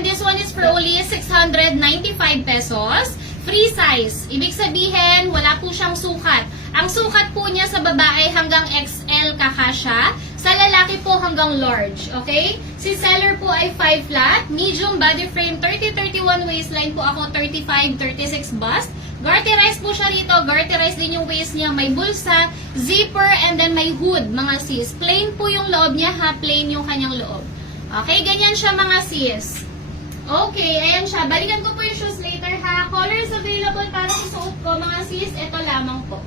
Then, this one is for only 695 pesos. Free size. Ibig sabihin, wala po siyang sukat. Ang sukat po niya sa babae hanggang XL kakasya. Sa lalaki po hanggang large. Okay? Si seller po ay 5 flat. Medium body frame, 30-31 waistline po ako, 35-36 bust. Garterize po siya rito. Garterize din yung waist niya. May bulsa, zipper, and then may hood, mga sis. Plain po yung loob niya ha. Plain yung kanyang loob. Okay? Ganyan siya, mga sis. Okay, ayan siya. Balikan ko po yung shoes later ha. Colors available para sa suot ko, mga sis. Ito lamang po.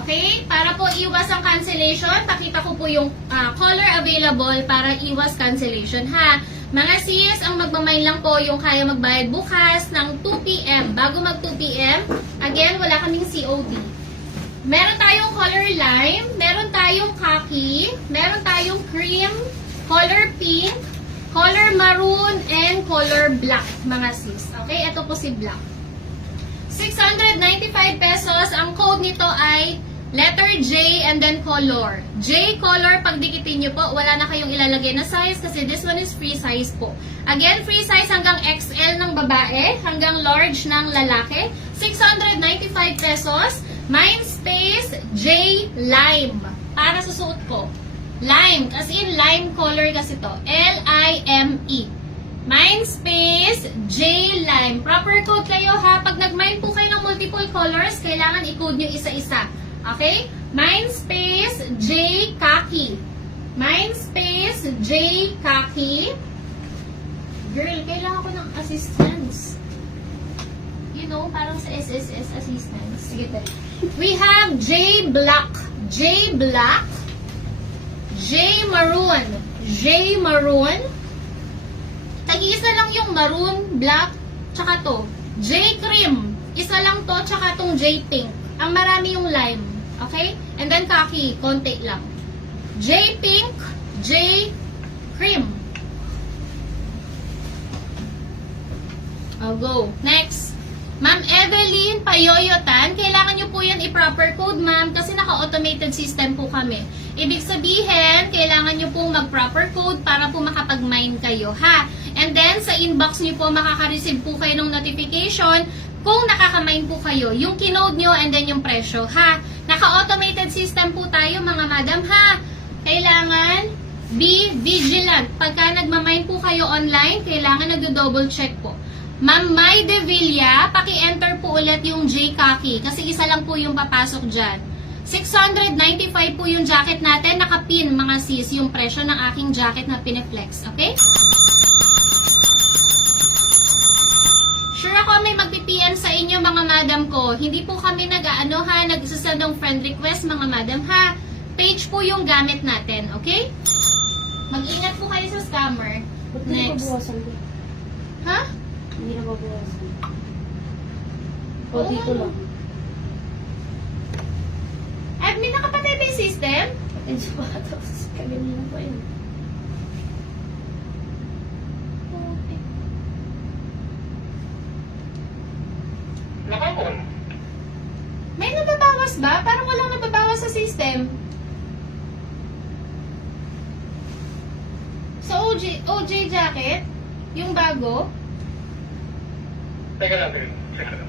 Okay? Para po iwas ang cancellation, pakita ko po yung color available para iwas cancellation ha. Mga sis, ang magmamain lang po yung kaya magbayad bukas ng 2 p.m. Bago mag 2 p.m., again, wala kaming COD. Meron tayong color lime, meron tayong khaki, meron tayong cream, color pink, color maroon, and color black, mga sis. Okay, ito po si black. 695 pesos. Ang code nito ay letter J and then color. J color, pag dikitin nyo po, wala na kayong ilalagay na size kasi this one is free size po. Again, free size hanggang XL ng babae, hanggang large ng lalaki. 695 pesos. Mind space, J lime. Para sa suot ko. Lime, as in lime color kasi to. L-I-M-E. Mind space, J lime. Proper code kayo ha. Pag nag-mind po kayo ng multiple colors, kailangan i-code nyo isa-isa. Okay? Mind space, J khaki. Mind space, J khaki. Girl, kailangan ko ng assistance. You know, parang sa SSS assistance. Sige tayo. We have J black. J black. J maroon. J maroon. Tag-iisa lang yung maroon, black, tsaka to. J cream. Isa lang to, tsaka tong J pink. Ang marami yung lime. Okay? And then khaki, konti lang. J pink, J cream. I'll go. Next. Ma'am Evelyn Payoyotan, kailangan nyo po yan i-proper code, ma'am, kasi naka-automated system po kami. Ibig sabihin, kailangan nyo pong mag-proper code para po makapag-mine kayo, ha? And then, sa inbox nyo po, makaka-receive po kayo ng notification kung nakaka-mine po kayo. Yung kinode nyo and then yung presyo, ha? Naka-automated system po tayo, mga madam, ha? Kailangan be vigilant. Pagka nagmamine po kayo online, kailangan nag-double check po. Ma'am May De Villa, paki-enter po ulit yung J khaki kasi isa lang po yung papasok dyan. 695 po yung jacket natin. Nakapin, mga sis, yung presyo ng aking jacket na pineflex. Okay? Sure ako may magpi-PM sa inyo, mga madam ko. Hindi po kami nagsasend ng friend request, mga madam, ha? Page po yung gamit natin. Okay? Mag-ingat po kayo sa scammer. Next. Ha? Hindi na babawasan. O, dito lang. Admin, nakapatay ba yung system? Patay sa bata. Tapos kaganina pa yun. Nakakon. May nababawas ba? Parang walang nababawas sa system. Sa OJ jacket, yung bago. Teka lang, teka lang.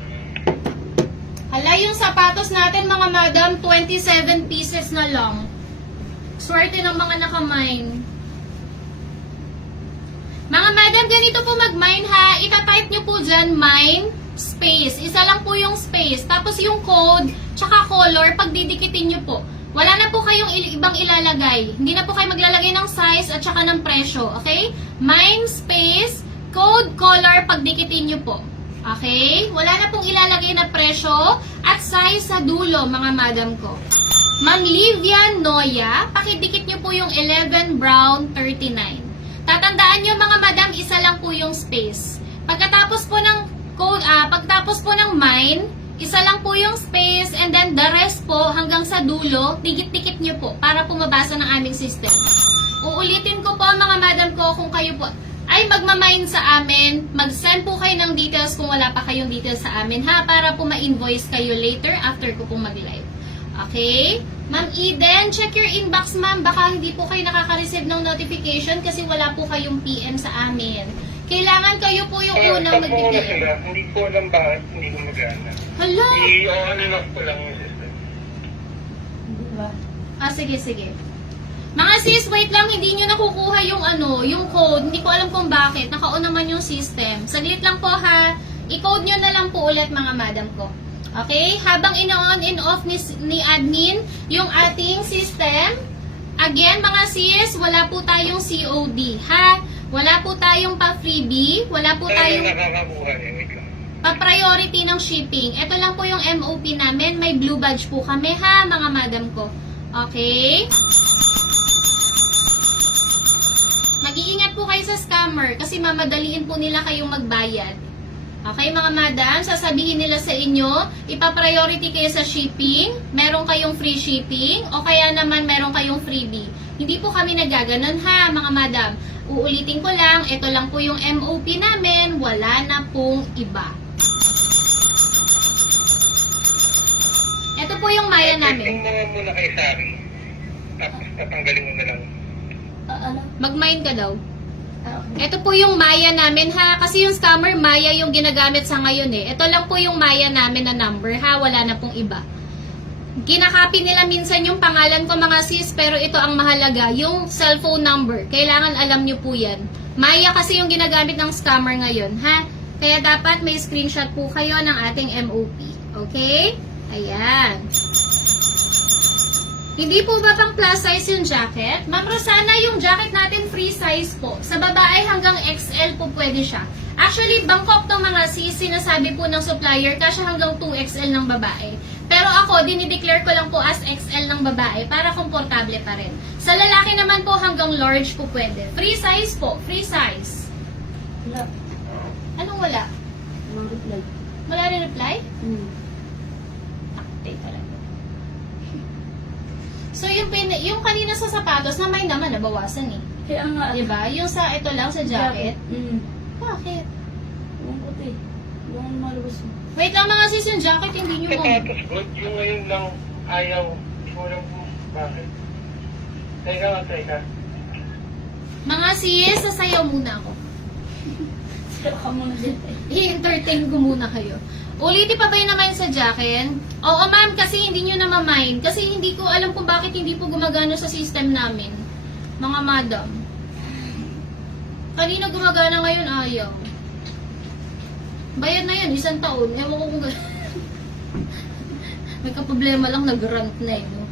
Hala, yung sapatos natin, mga madam, 27 pieces na lang. Swerte ng mga nakamine. Mga madam, ganito po mag-mine ha. Itatype nyo po dyan, mine, space. Isa lang po yung space. Tapos yung code, tsaka color, pag didikitin nyo po. Wala na po kayong ibang ilalagay. Hindi na po kayo maglalagay ng size at tsaka ng presyo. Okay? Mine, space, code, color, pag dikitin nyo po. Okay? Wala na pong ilalagay na presyo at size sa dulo, mga madam ko. Ma'am Livia Noya, pakidikit nyo po yung 11 brown 39. Tatandaan nyo, mga madam, isa lang po yung space. Pagkatapos po ng code, pagkatapos po ng mine, isa lang po yung space and then the rest po hanggang sa dulo, dikit-dikit nyo po para po mabasa ng aming system. Uulitin ko po, mga madam ko, kung kayo po ay magmamine sa amin, mag-send po kayo ng details kung wala pa kayong details sa amin, ha? Para po ma-invoice kayo later after ko pong mag-live. Okay? Ma'am Eden, check your inbox, ma'am. Baka hindi po kayo nakaka-receive ng notification kasi wala po kayong PM sa amin. Kailangan kayo po yung unang Tapos muna magbigay. sila. Hindi ko alam bakit hindi ko magana. Hala! I-on and off ko lang yung system. Di ba? Sige. Mga sis, wait lang, hindi nyo nakukuha yung yung code. Hindi ko alam kung bakit. Naka-on naman yung system. Saglit lang po ha. I-code nyo na lang po ulit mga madam ko. Okay? Habang ina-on and off ni admin yung ating system. Again, mga sis, wala po tayong COD, ha? Wala po tayong pa-freebie. Wala po Tayo tayong nakakabuha eh. Wait lang. pa-priority ng shipping. Ito lang po yung MOP namin. May blue badge po kami, ha, mga madam ko. Okay? Mag-iingat po kayo sa scammer kasi mamadaliin po nila kayong magbayad. Okay, mga madam, sasabihin nila sa inyo, ipa-priority kayo sa shipping, meron kayong free shipping, o kaya naman meron kayong freebie. Hindi po kami nagaganon ha, mga madam. Uulitin ko lang, ito lang po yung MOP namin, wala na pong iba. Ito po yung maya Testing namin. mo muna kay Sari. Tapos tatanggalin mo na lang. Ano? Mag-mine ka daw. Okay. Ito po yung Maya namin ha, kasi yung scammer Maya yung ginagamit sa ngayon eh. Ito lang po yung Maya namin na number ha, wala na pong iba. Kinakopy nila minsan yung pangalan ko mga sis, pero ito ang mahalaga, yung cellphone number. Kailangan alam nyo po yan. Maya kasi yung ginagamit ng scammer ngayon ha. Kaya dapat may screenshot po kayo ng ating MOP. Okay? Ayan. Hindi po ba pang plus size yung jacket? Ma'am Rosana, yung jacket natin free size po. Sa babae hanggang XL po pwede siya. Actually, Bangkok ng mga sis, sinasabi po ng supplier, kasya hanggang 2XL ng babae. Pero ako, dinideclare ko lang po as XL ng babae para komportable pa rin. Sa lalaki naman po hanggang large po pwede. Free size po, free size. Wala. Anong wala? Walang reply. Wala rin reply? Take ka lang. So, yung kanina sa sapatos, na may naman, nabawasan eh. Kaya nga. Diba? Yung sa, ito lang, sa jacket. Bakit? Yung puti. Yung malabas mo. Wait lang mga sis, yung jacket hindi nyo mo. Sapatos good. Yung ngayon lang ayaw. Hindi ko alam kung bakit. Teka. Mga sis, sasayaw muna ako. Sila ka muna din eh. I-entertain ko muna kayo. Ulitin pa ba yun naman sa jacket? Oo ma'am, kasi hindi nyo na ma-mind. Kasi hindi ko alam kung bakit hindi po gumagana sa system namin. Mga madam. Kanina gumagana, ngayon ayaw. Bayad na yan, 1 taon. Ewan ko kung may kaproblema lang, nag-rant na yun.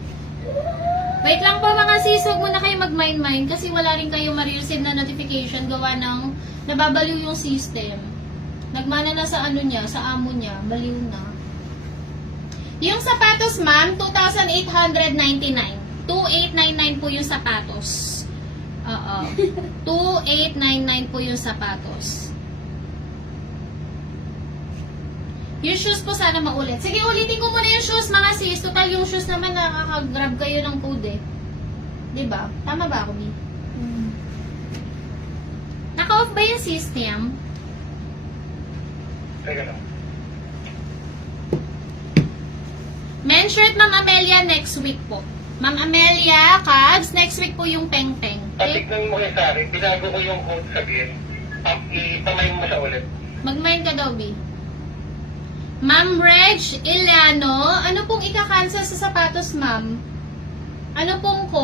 Wait lang po mga sis, huwag muna kayo mag-mind kasi wala rin kayo ma-receive na notification gawa ng nababaliw yung system. Nagmana na sa niya, sa amo niya, baliw na. Yung sapatos ma'am, 2,899. 2,899 po yung sapatos. Oo. 2,899 po yung sapatos. Yung shoes po sana maulit. Sige, ulitin ko muna yung shoes mga sis. Total yung shoes naman nakaka-grab kayo ng code eh. Diba? Tama ba ako, B? Naka-off ba yung system? Teka lang. Men shirt, Ma'am Amelia, next week po. Ma'am Amelia, Cabs, next week po yung peng-peng. Okay? Tignan mo kay Sari. Binago ko yung code sa gear. Ipamayin mo siya ulit. Mag-mine ka daw, B. Ma'am Reg Iliano, ano pong ika-cancel sa sapatos, ma'am? Ano pong code?